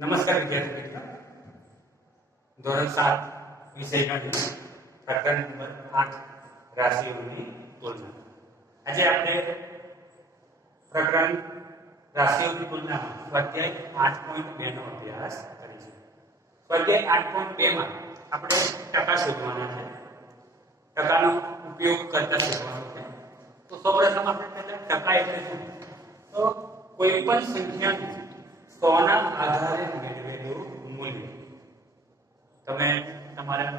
નમસ્કાર વિદ્યાર્થી મિત્રો, ધોરણ 7 વિષય ગણિત પ્રકરણ નંબર 8 રાશિઓની તુલના. આજે આપણે પ્રકરણ રાશિઓની તુલનામાં સ્વાધ્યાય 8.2 નો અભ્યાસ કરીશું. સ્વાધ્યાય 8.2 માં આપણે ટકા શોધવાના છે. ટકાનો ઉપયોગ કરતા શીખવાનું છે. તો સૌપ્રથમ આપણે પહેલા ટકા એટલે શું? તો કોઈ પણ સંખ્યાનું 100 ના આધારે મેળવેલું મૂલ્ય. તમે તમારા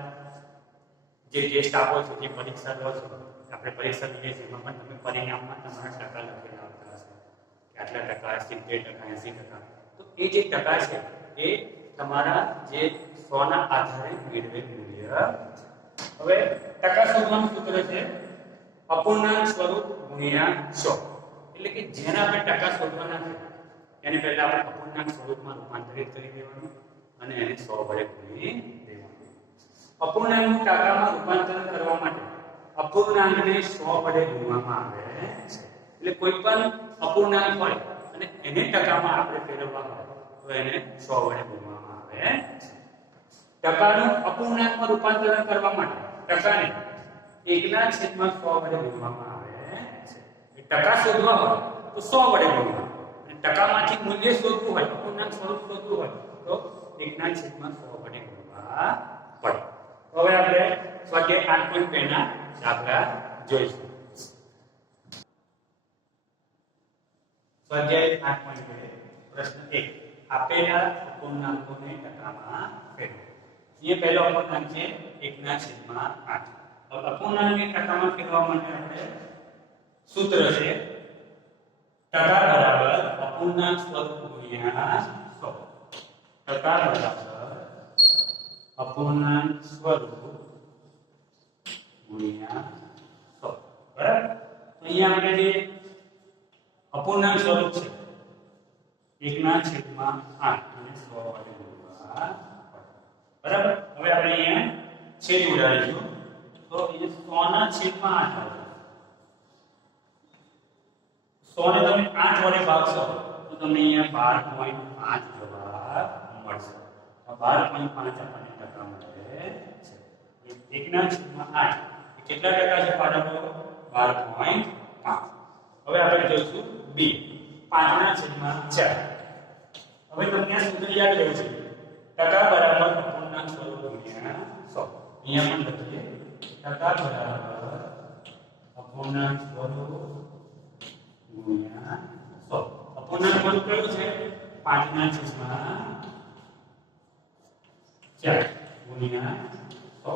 જે ટેસ્ટ આપો છો, જે પરીક્ષા લો છો, આપણે પરીક્ષા લઈએ છીએ, એમાં પણ તમે પરિણામમાં તમારા ટકા લખેલા આવતા હશે કે આટલા ટકા, 70%, 80%. તો એ જે ટકા છે એ તમારા જે 100 ના આધારે મેળવેલું મૂલ્ય. હવે ટકા શોધવાનું સૂત્ર છે અપૂર્ણાંક સ્વરૂપ ગુણ્યા 100. એટલે કે જેના આપણે ટકા શોધવાના છે એને પહેલા આપણે અપૂર્ણાંક સ્વરૂપમાં રૂપાંતરિત કરી દેવાનું અને એને 100 વડે ગુણી દેવાનું. અપૂર્ણાંકનું ટકામાં રૂપાંતરણ કરવા માટે અપૂર્ણાંકને 100 વડે ગુણવામાં આવે છે. એટલે કોઈ પણ અપૂર્ણાંક હોય અને એને ટકામાં આપણે ફેરવવા હોય તો એને 100 વડે ગુણવામાં આવે છે. ટકાનું અપૂર્ણાંકમાં રૂપાંતરણ કરવા માટે ટકાને 1/100 વડે ગુણવામાં આવે છે. એ ટકા શોધવા હોય તો 100 વડે ગુણવા, ટકામાંથી મૂલ્ય શોધવું હોય, અપૂર્ણાંક સ્વરૂપ શોધવું હોય તો 1/100 વડે ગુણવા પડે. હવે આપણે સ્વાધ્યાય 8.2 ના દાખલા જોઈશું. સ્વાધ્યાય 8.2 પ્રશ્ન 1. આપેલા અપૂર્ણાંકોને ટકામાં ફેરવો. એ પહેલો અપૂર્ણાંક છે 1/8. હવે અપૂર્ણાંકને ટકામાં ફેરવવા માટે આપણે સૂત્ર છે ટકા બરાબર અપૂર્ણાંક સ્વરૂપ ગુણ્યા 100. ટકા બરાબર અપૂર્ણાંક સ્વરૂપ ગુણ્યા 100. બરાબર? તો અહીંયા આપણે જે અપૂર્ણાંક સ્વરૂપ છે 1/8 અને 100 વડે ગુણવા. બરાબર? હવે આપણે અહીંયા છેદ ઉડાડીશું તો એ 100/8 આવશે. 100 ને તમે 8 વડે ભાગશો તો તમને અહીંયા 12.5 જવાબ મળશે. આ 12.5 આપણને ટકા મળે છે. 1/8 કેટલા ટકા છે બાળકો? 12.5. હવે આપણે જોઈશું b 5/4. હવે તમને આ સૂત્ર યાદ રહેવું છે. ટકા બરાબર અપૂર્ણાંક સ્વરૂપ ગુણ્યા 100. અહીંયા પણ લખીએ ટકા બરાબર અપૂર્ણાંક સ્વરૂપ ગુણ્યા 100. અપૂર્ણાંક સ્વરૂપ કયું છે? 5/4 ગુણ્યા 100.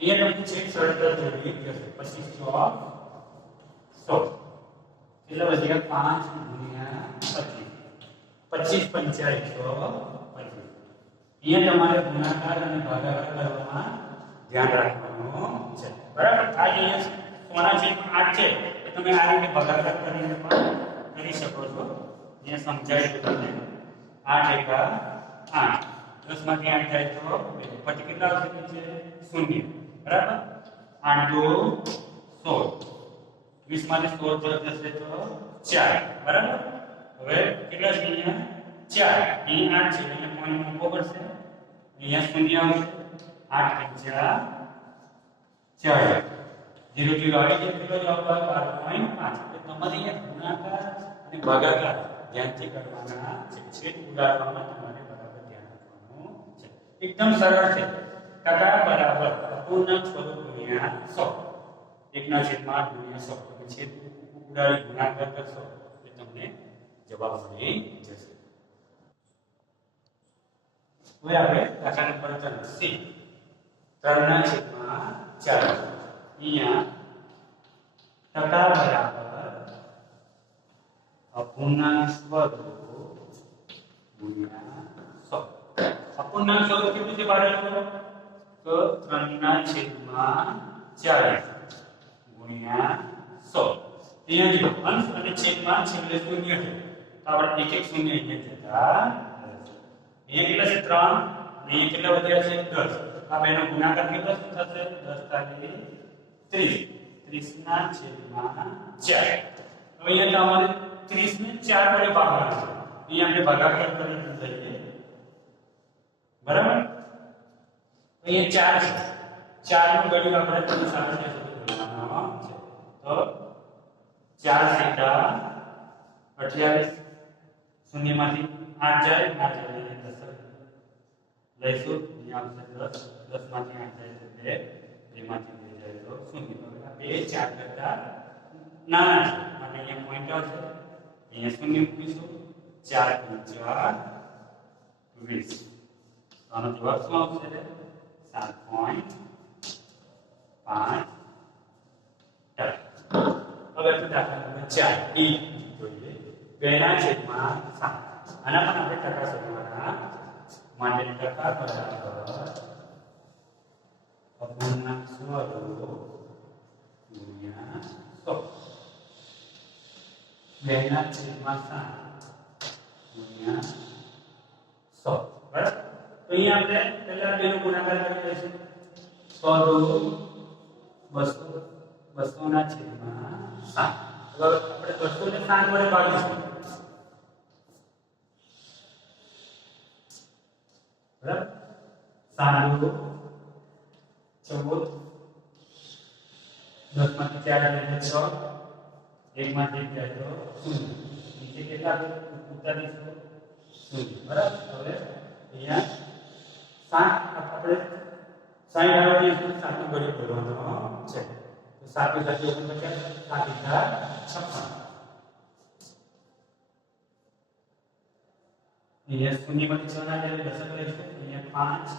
અહીંયા તમને છેદ સરળ જોડી જશે. 25 100 કેટલા વધ્યા? 5 ગુણ્યા 25. 25 × 125. અહીંયા તમારે ગુણાકાર અને ભાગાકાર કરવામાં ધ્યાન રાખવાનું છે. બરાબર? આ જે 100/8 છે તમે આ રીતે ભાગાકાર કરીને પણ કરી શકો છો. અહીંયા સમજાય તમને 8 × 8. 10 માંથી 8 જાય તો પછી કેટલા આવશે? છે 0. બરાબર? 8 × 2 16. 20 માંથી 16 જશે તો 4. બરાબર? હવે કેટલા છે અહીંયા? 4. અહીં 8 છે એટલે પોઈન્ટ મૂકવો પડશે. અહીંયા 0 આવશે. 8 × 4 0 0 આવી જાય. કેટલો જવાબ આવે? 12.5. તમારે અહીંયા ગુણાકાર અને ભાગાકાર ધ્યાનથી કરવાના છે. છેદ ઉડાડવામાં તમારે બરાબર ધ્યાન રાખવાનું છે. એકદમ સરળ છે. ટકા બરાબર અપૂર્ણાંક સ્વરૂપ ગુણ્યા 100. 1/8 ગુણ્યા 100. તો છેદ ઉડાડી ગુણાકાર કરશો એટલે તમને જવાબ મળી જશે. હવે આપણે દાખલા નંબર 3 c 3/4. અહીંયા ટકા બરાબર અપૂર્ણાંક સ્વરૂપ ગુણ્યા 100. અપૂર્ણાંક સ્વરૂપ કેટલું છે બાળકો? તો 3/4 ગુણ્યા 100. અહીંયા જો અંશ અને છેદમાં છેલ્લે શૂન્ય છે તો આપણે એક શૂન્ય અહીંયા જતા અહીંયા કેટલા છે? 3 અને કેટલા વધ્યા છે? 10. આ બેનો ગુણાકાર કેટલો થશે? 10 × 30. 30/4. હવે અહીંયા તમારે 30 ને 4 વડે ભાગવાનું છે. અહીંયા આપણે ભાગાકાર કરીને લઈએ બરાબર. અહીંયા 4 છે. 4 નું ગણ્યું આપણે તો સામાન્ય સૂત્ર બોલવાનો છે. તો 4 થીટા 28 શૂન્યમાંથી 8 જાય 8 જાય 10 લઈશું. અહીંયા આવશે 10 10 માંથી 8 જાય તો 2 2 માંથી 2 જાય તો 0. હવે 2 4 કરતા નાના છે માટે અહીંયા પોઈન્ટ આવશે. અહીંયા શૂન્ય મૂકીશું. 4 × 4 20. આનો જવાબ શું આવશે? 7.5 ટકા. હવે દાખલા નંબર 4 ઈ જોઈએ. 2 ના છેદમાં 7. આના પણ આપણે ટકા શોધવાના માટે ટકા બરાબર અપૂર્ણાંક સ્વરૂપ ગુણ્યા 100. 2 ના છેદમાં 7 ગુણ્યા 100. બરાબર. તો અહીંયા આપણે પહેલા બેનો ગુણાકાર કરી લઈશું. 100 × 200 200 ના છેદમાં 7. હવે આપણે 200 ને 7 વડે ભાગીશું. બરાબર. 7 × 14 10 માંથી 4 જાય તો 6 1 માંથી 1 જાય તો 0. નીચે કેટલા ઉતારીશું? 0. બરાબર. હવે અહીંયા 7 આપણે 60 આવડી 7 નું ગણિત કરવાનો છે. તો 7 × 7 = 7 × 56. અહીંયા શૂન્યમાંથી 6 ના જાય દશક લઈશું. અહીંયા 5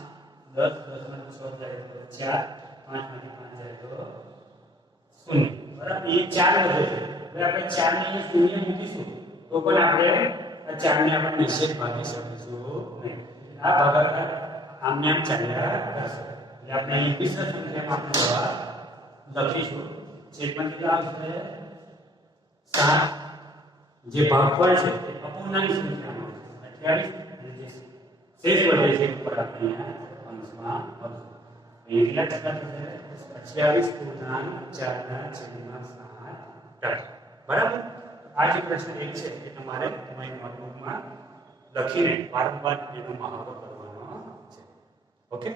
10 10 માંથી 6 જાય તો 4 5 માંથી 5 જાય તો 0. બરાબર. એ 4 વધે છે. હવે આપણે 4 ને અહીંયા શૂન્ય મૂકીશું તો પણ આપણે આ 4 ને આપણે નિશ્ચિત ભાગી શકીશું નહીં. આ ભાગાકાર આમને આમ ચાલ્યા કરશે. એટલે આપણે અહીં મિશ્ર સંખ્યામાં આપણે જવાબ લખીશું. છેદમાં કેટલા આવશે? 7. જે ભાગફળ છે તે અપૂર્ણાંક સંખ્યામાં આવશે 28 અને જે શેષ વધે છે ઉપર આપણે અહીંયા અંશમાં આવશે. અહીંયા કેટલા ટકા થશે? 28.4/7. બરાબર. આ જે પ્રશ્ન 1 છે એ તમારે તમારી નોટબુકમાં લખીને વારંવાર એનો મહાવરો કરવાનો છે. ઓકે.